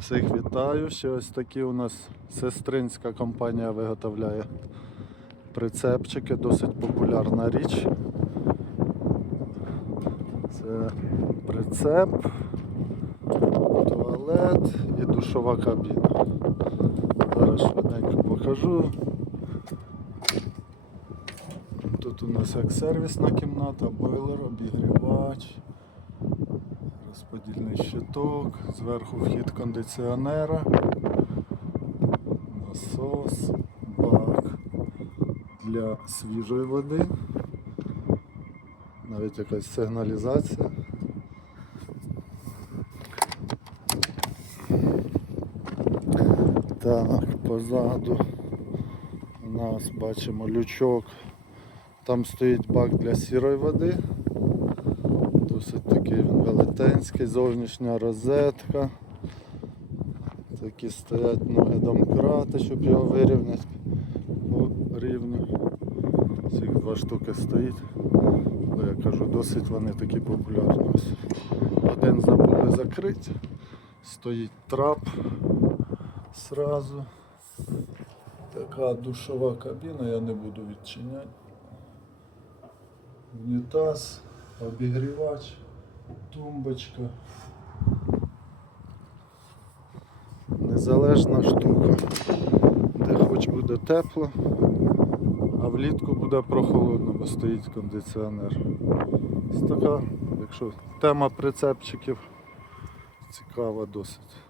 Всіх вітаю. Ще ось такі у нас сестринська компанія виготовляє прицепчики, досить популярна річ. Це прицеп, туалет і душова кабіна. Зараз швиденько покажу. Тут у нас як сервісна кімната, бойлер, обігрівач, розподільний щиток, зверху вхід кондиціонера, насос, бак для свіжої води, навіть якась сигналізація. Так, позаду у нас бачимо лючок. Там стоїть бак для сірої води. Досить такий він велетенський, зовнішня розетка. Такі стоять ноги домкрати, щоб його вирівняти по рівню. Цих два штуки стоїть. Ну, я кажу, досить вони такі популярні. Ось. Один забули закрити. Стоїть трап сразу. Така душова кабіна, я не буду відчиняти. Унітаз, обігрівач, тумбочка. Незалежна штука, де хоч буде тепло, а влітку буде прохолодно, бо стоїть кондиціонер. Ось така, якщо тема прицепчиків цікава досить.